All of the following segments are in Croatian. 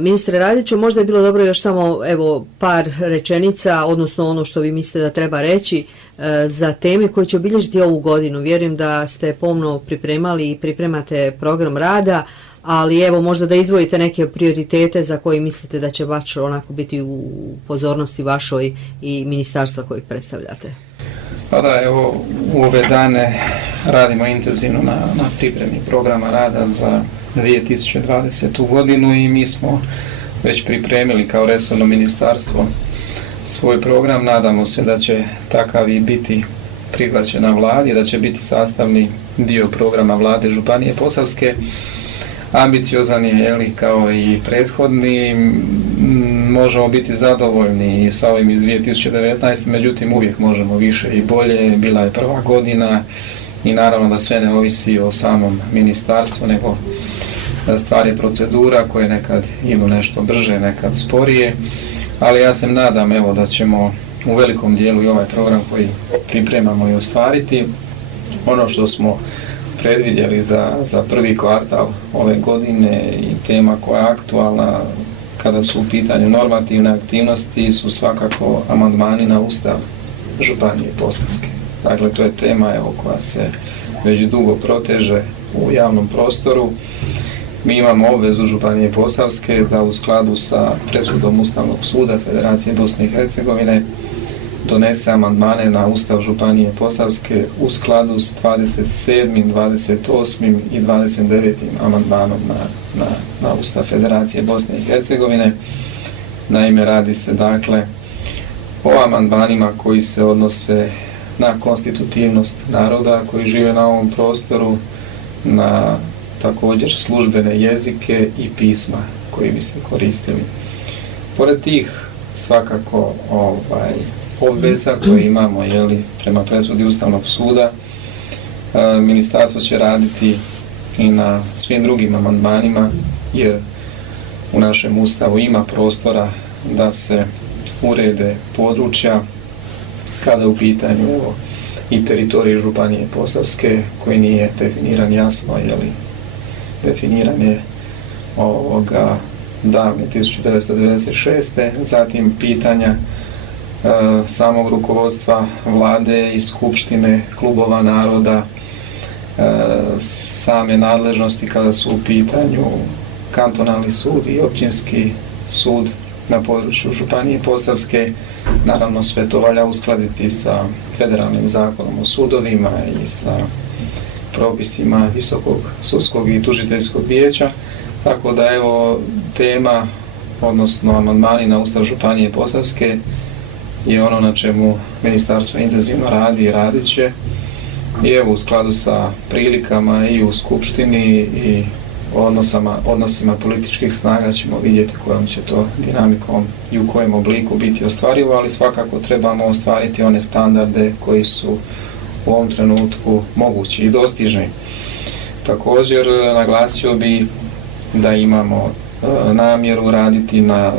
Ministre Radiću, možda je bilo dobro još samo par rečenica, odnosno ono što vi mislite da treba reći za teme koje će obilježiti ovu godinu. Vjerujem da ste pomno pripremali i pripremate program rada, ali možda da izdvojite neke prioritete za koje mislite da će baš onako biti u pozornosti vašoj i ministarstva kojeg predstavljate. Pa da, u ove dane radimo intenzivno na pripremi programa rada za 2020. godinu i mi smo već pripremili kao resorno ministarstvo svoj program. Nadamo se da će takav i biti prihvaćen na vladi, da će biti sastavni dio programa vlade Županije Posavske. Ambiciozan je, kao i prethodni, možemo biti zadovoljni i sa ovim iz 2019. Međutim, uvijek možemo više i bolje. Bila je prva godina i naravno da sve ne ovisi o samom ministarstvu, nego stvar je procedura koje nekad idu nešto brže, nekad sporije, ali ja se nadam da ćemo u velikom dijelu i ovaj program koji pripremamo i ostvariti. Ono što smo predvidjeli za prvi kvartal ove godine i tema koja je aktualna kada su u pitanju normativne aktivnosti su svakako amandmani na Ustav Županije Posavske. Dakle, to je tema koja se već dugo proteže u javnom prostoru. Mi imamo obvezu Županije Posavske da u skladu sa presudom Ustavnog suda Federacije Bosne i Hercegovine donese amandmane na Ustav Županije Posavske u skladu s 27., 28. i 29. amandmanom na Ustav Federacije Bosne i Hercegovine. Naime, radi se dakle o amandmanima koji se odnose na konstitutivnost naroda koji žive na ovom prostoru, na također službene jezike i pisma koji bi se koristili. Pored tih svakako obveza koje imamo prema presudi Ustavnog suda, ministarstvo će raditi i na svim drugim amandmanima, jer u našem Ustavu ima prostora da se urede područja kada je u pitanju i teritorij Županije Posavske koji nije definiran jasno, definiran je davne 1996. Zatim pitanja samog rukovodstva vlade i skupštine klubova naroda, same nadležnosti kada su u pitanju kantonalni sud i općinski sud na području Županije Posavske. Naravno, sve to valja uskladiti sa federalnim zakonom o sudovima i sa propisima Visokog sudskog i tužiteljskog vijeća. Tako da tema, odnosno amandmani na Ustav Županije Posavske je ono na čemu ministarstvo intenzivno radi i radit će. I u skladu sa prilikama i u skupštini i odnosima političkih snaga ćemo vidjeti kojom će to dinamikom i u kojem obliku biti ostvarivo, ali svakako trebamo ostvariti one standarde koji su u ovom trenutku mogući i dostižni. Također naglasio bi da imamo namjeru raditi na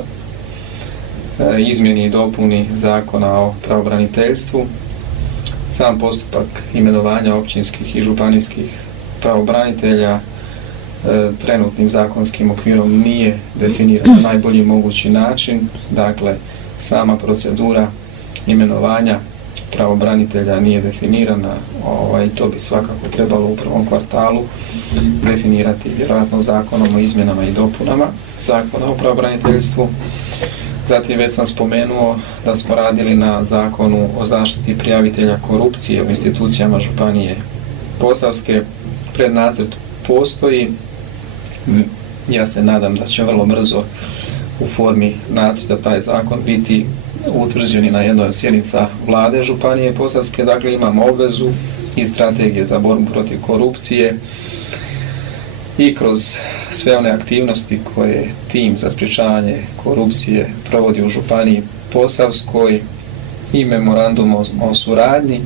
izmjeni i dopuni Zakona o pravobraniteljstvu. Sam postupak imenovanja općinskih i županijskih pravobranitelja trenutnim zakonskim okvirom nije definiran na najbolji mogući način. Dakle, sama procedura imenovanja pravobranitelja nije definirana i to bi svakako trebalo u prvom kvartalu definirati vjerojatno zakonom o izmjenama i dopunama Zakona o pravobraniteljstvu. Zatim već sam spomenuo da smo radili na Zakonu o zaštiti prijavitelja korupcije u institucijama Županije Posavske. Prednacrt postoji. Ja se nadam da će vrlo brzo u formi nacrta taj zakon biti utvrđeni na jednoj od sjednica vlade Županije Posavske. Dakle, imamo obvezu i strategije za borbu protiv korupcije i kroz sve one aktivnosti koje tim za sprječavanje korupcije provodi u Županiji Posavskoj i memorandum o suradnji.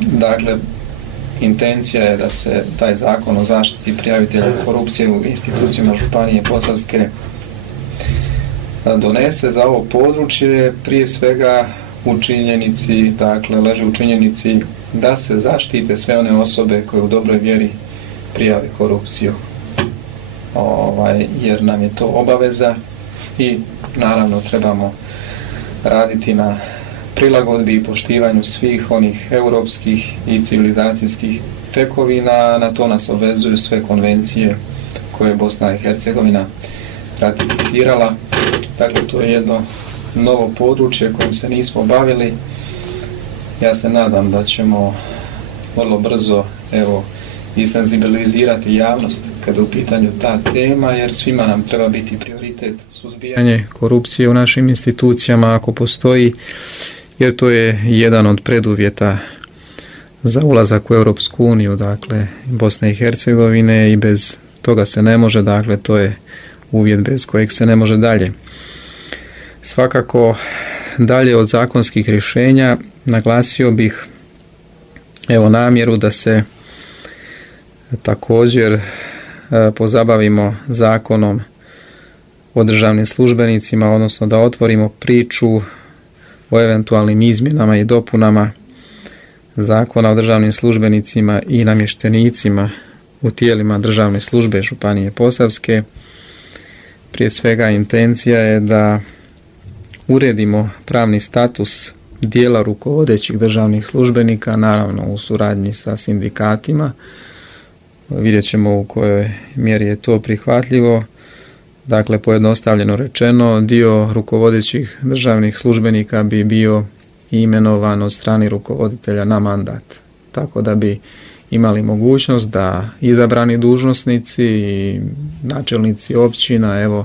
Dakle, intencija je da se taj zakon o zaštiti prijavitelja korupcije u institucijama Županije Posavske donese za ovo područje, prije svega u činjenici, dakle, leži u činjenici da se zaštite sve one osobe koje u dobroj vjeri prijave korupciju. jer nam je to obaveza i naravno trebamo raditi na prilagodbi i poštivanju svih onih europskih i civilizacijskih tekovina. Na to nas obvezuju sve konvencije koje je Bosna i Hercegovina ratificirala. Dakle, to je jedno novo područje kojim se nismo bavili. Ja se nadam da ćemo vrlo brzo i senzibilizirati javnost kada je u pitanju ta tema, jer svima nam treba biti prioritet suzbijanje korupcije u našim institucijama ako postoji, jer to je jedan od preduvjeta za ulazak u Europsku uniju, dakle Bosne i Hercegovine, i bez toga se ne može, dakle to je uvjet bez kojeg se ne može dalje. Svakako dalje od zakonskih rješenja naglasio bih namjeru da se također pozabavimo zakonom o državnim službenicima, odnosno da otvorimo priču o eventualnim izmjenama i dopunama Zakona o državnim službenicima i namještenicima u tijelima državne službe Županije Posavske. Prije svega intencija je da uredimo pravni status dijela rukovodećih državnih službenika, naravno u suradnji sa sindikatima. Vidjet ćemo u kojoj mjeri je to prihvatljivo. Dakle, pojednostavljeno rečeno, dio rukovodećih državnih službenika bi bio imenovan od strane rukovoditelja na mandat. Tako da bi imali mogućnost da izabrani dužnosnici i načelnici općina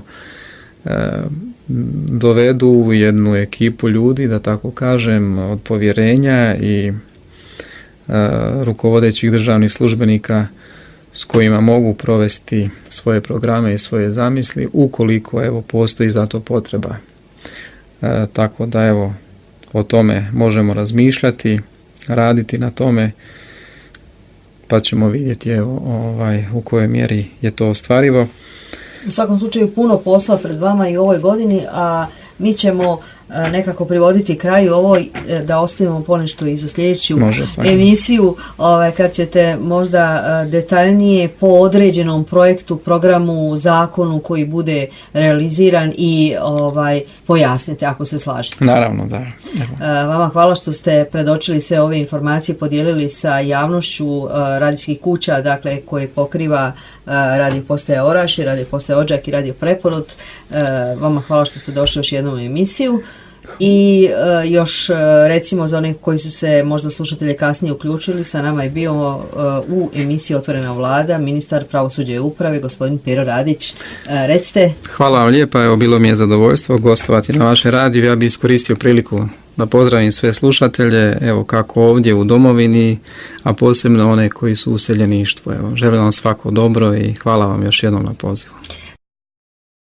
dovedu jednu ekipu ljudi, da tako kažem, od povjerenja i rukovodećih državnih službenika s kojima mogu provesti svoje programe i svoje zamisli ukoliko postoji za to potreba. Tako da o tome možemo razmišljati, raditi na tome, pa ćemo vidjeti u kojoj mjeri je to ostvarivo. U svakom slučaju puno posla pred vama i u ovoj godini, a mi ćemo nekako privoditi kraju ovoj, da ostavimo ponešto i za sljedeću emisiju, kad ćete možda detaljnije po određenom projektu, programu, zakonu koji bude realiziran i pojasnite ako se slažete. Naravno, da. Vama hvala što ste predočili sve ove informacije, podijelili sa javnošću radijskih kuća, dakle koje pokriva radio postaje Orašje, radio postaje Odžak i radio Preporod. Vama hvala što ste došli još jednom u emisiju. I još recimo za one koji su se možda slušatelje kasnije uključili, sa nama je bio u emisiji Otvorena vlada ministar pravosuđa i uprave gospodin Pero Radić. Recite. Hvala vam lijepa, bilo mi je zadovoljstvo gostovati na vašem radiju. Ja bih iskoristio priliku da pozdravim sve slušatelje, kako ovdje u domovini, a posebno one koji su u useljeništvu. Želim vam svako dobro i hvala vam još jednom na pozivu.